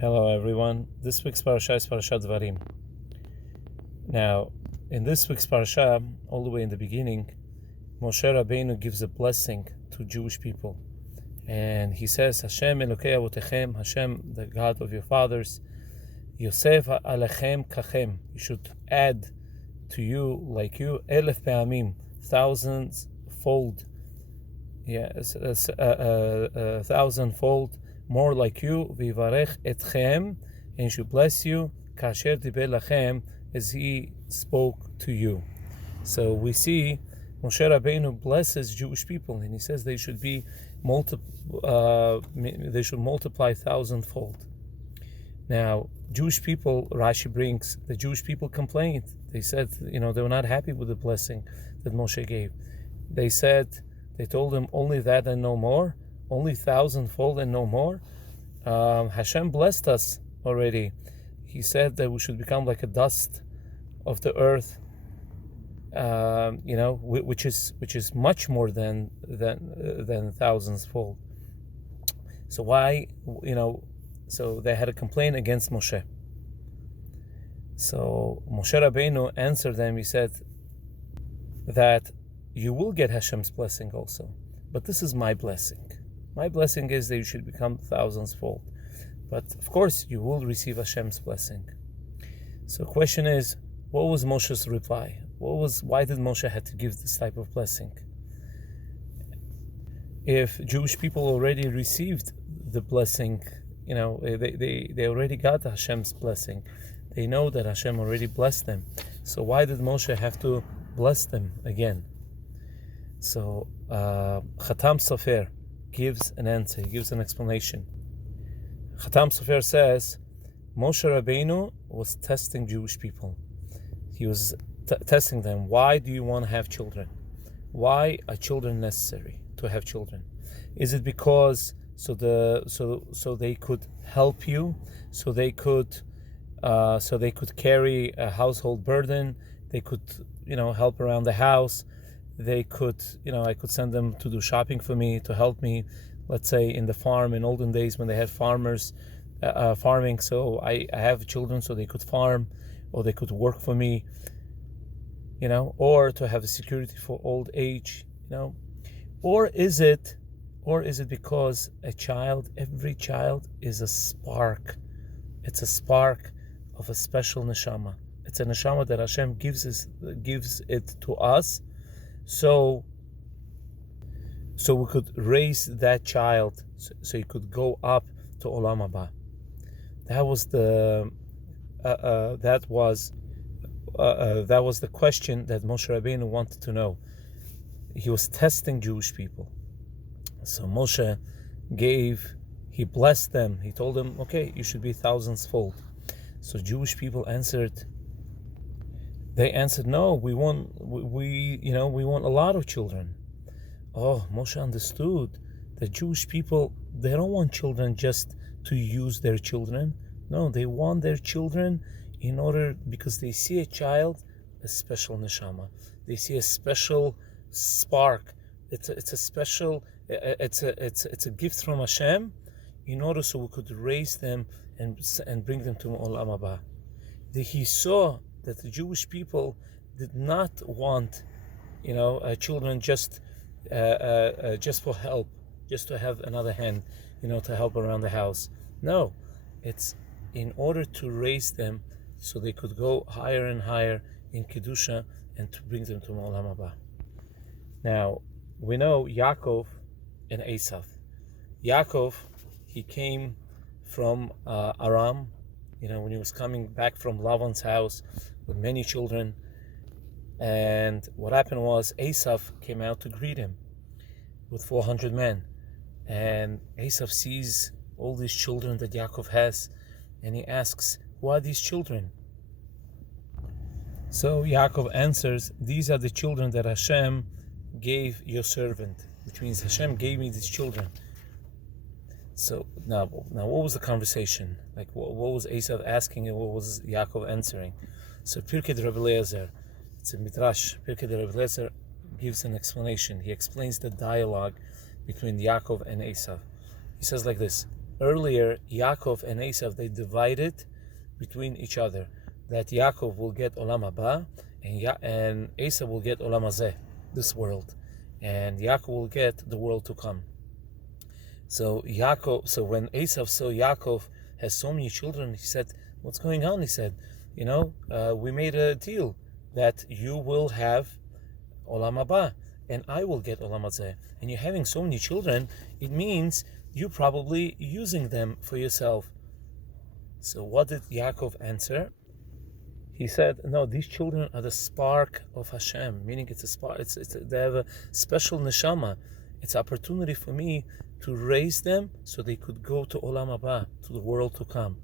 Hello everyone. This week's parasha is Parashat Devarim. Now, in this week's parasha, all the way in the beginning, Moshe Rabbeinu gives a blessing to Jewish people. And he says, Hashem Elokei Avotechem, Hashem, the God of your fathers, Yosef Alechem Kachem. You should add to you, like you, Elef Pe'amim, thousands fold. Thousandfold more like you, Vivarech etchem, and should bless you, Kasher Diber Lachem, as he spoke to you. So we see Moshe Rabbeinu blesses Jewish people, and he says they should be they should multiply thousandfold. Now, Jewish people, Rashi brings, the Jewish people complained. They said, they were not happy with the blessing that Moshe gave. They told him only that and no more, only thousandfold and no more. Hashem blessed us already. He said that we should become like a dust of the earth, which is much more than thousandfold. So why, so they had a complaint against Moshe. So Moshe Rabbeinu answered them. He said that you will get Hashem's blessing also, but this is my blessing. My blessing is that you should become thousandfold. But of course, you will receive Hashem's blessing. So the question is, what was Moshe's reply? Why did Moshe have to give this type of blessing? If Jewish people already received the blessing, they already got Hashem's blessing. They know that Hashem already blessed them. So why did Moshe have to bless them again? So Khatam Sofer gives an answer, he gives an explanation. Khatam Sofer says, Moshe Rabbeinu was testing Jewish people. He was testing them. Why do you want to have children? Why are children necessary to have children? Is it because so they could help you, so they could carry a household burden, they could help around the house, they could I could send them to do shopping for me, to help me, let's say in the farm in olden days when they had farmers farming, so I have children so they could farm or they could work for me, or to have a security for old age, or is it because every child is a spark. It's a spark of a special neshama. It's a neshama that Hashem gives it to us, so we could raise that child, so he could go up to Olam Haba. That was the question that Moshe Rabbeinu wanted to know. He was testing Jewish people. So Moshe he blessed them. He told them, okay, you should be thousandfold. So Jewish people answered. They answered, no, we want a lot of children. Oh, Moshe understood that Jewish people, they don't want children just to use their children. No, they want their children because they see a child, a special neshama. They see a special spark. It's a special. It's a gift from Hashem, in order so we could raise them and bring them to Olam Haba. He saw that the Jewish people did not want, children just for help, just to have another hand, to help around the house. No, it's in order to raise them so they could go higher and higher in Kedusha and to bring them to Olam Haba. Now, we know Yaakov and Esav. Yaakov, he came from Aram, when he was coming back from Lavan's house with many children. And what happened was Esav came out to greet him with 400 men. And Esav sees all these children that Yaakov has, and he asks, who are these children? So Yaakov answers, these are the children that Hashem gave your servant, which means Hashem gave me these children. So now what was the conversation? Like, what was Esav asking and what was Yaakov answering? So Pirkei de Rabbi Eliezer, it's a midrash. Pirkei de Rabbi Eliezer gives an explanation. He explains the dialogue between Yaakov and Esav. He says like this: earlier Yaakov and Esav, they divided between each other, that Yaakov will get Olam Haba, and Esav will get Olam Hazeh, this world, and Yaakov will get the world to come. So when Esav saw Yaakov has so many children, he said, "What's going on?" He said, "We made a deal that you will have Olam Haba, and I will get Olam Hazeh. And you're having so many children, it means you're probably using them for yourself." So what did Yaakov answer? He said, "No, these children are the spark of Hashem," meaning it's a spark. They have a special neshama. It's an opportunity for me to raise them so they could go to Olam Haba, to the world to come.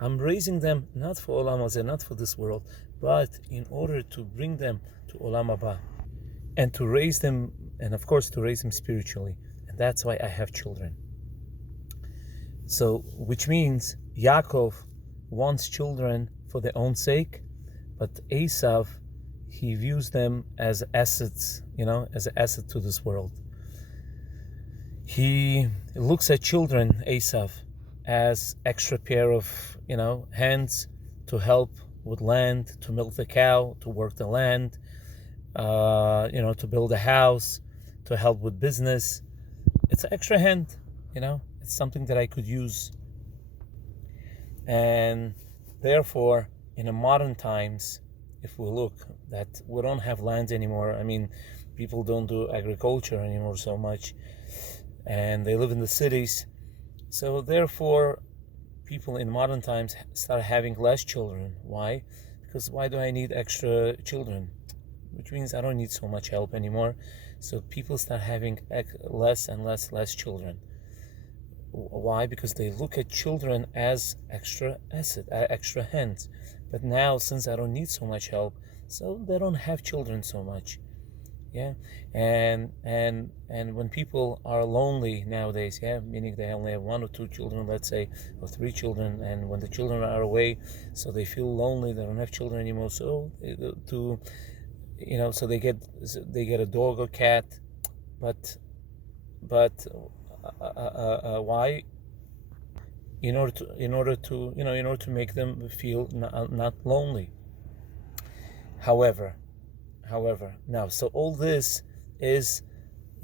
I'm raising them not for Olam Hazeh, not for this world, but in order to bring them to Olam Haba, and to raise them, and of course to raise them spiritually. And that's why I have children. So, which means Yaakov wants children for their own sake, but Esav, he views them as assets, as an asset to this world. He looks at children, Esav, as extra pair of, hands to help with land, to milk the cow, to work the land, to build a house, to help with business. It's an extra hand, it's something that I could use. And therefore, in the modern times, if we look, that we don't have land anymore. I mean, people don't do agriculture anymore so much, and they live in the cities. So therefore, people in modern times start having less children. Why? Because why do I need extra children? Which means I don't need so much help anymore. So people start having less and less children. Why? Because they look at children as extra asset, extra hands. But now, since I don't need so much help, so they don't have children so much. Yeah, and when people are lonely nowadays, meaning they only have 1 or 2 children, let's say, or 3 children, and when the children are away, so they feel lonely. They don't have children anymore. So so they get a dog or cat, but why? In order to make them feel not lonely. However, now, so all this is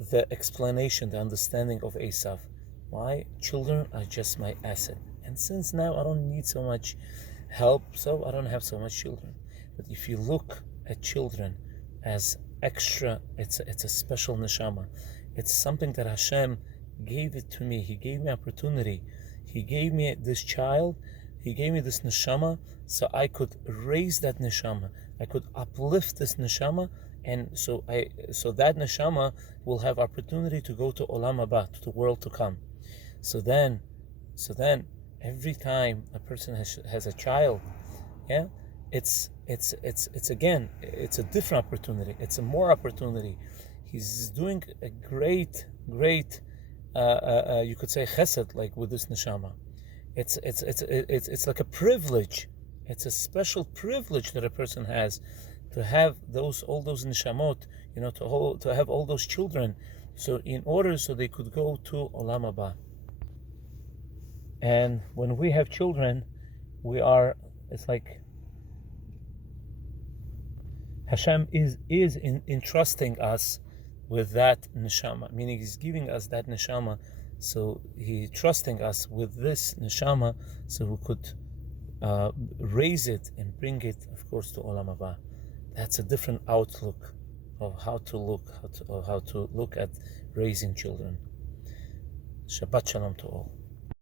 the explanation, the understanding of Esav. Why? Children are just my asset. And since now I don't need so much help, so I don't have so much children. But if you look at children as extra, it's a special neshama. It's something that Hashem gave it to me. He gave me opportunity. He gave me this child. He gave me this neshama, so I could raise that neshama. I could uplift this neshama, and so that neshama will have opportunity to go to Olam Haba, to the world to come. So then, every time a person has a child, it's a different opportunity. It's a more opportunity. He's doing a great, you could say chesed, like with this neshama. It's like a privilege. It's a special privilege that a person has to have all those neshamot, to have all those children. So so they could go to Olam Haba. And when we have children, it's like Hashem is entrusting us with that neshama, meaning He's giving us that neshama. So He's trusting us with this neshama, so we could raise it and bring it, of course, to Olam Haba. That's a different outlook of how to look at raising children. Shabbat Shalom to all.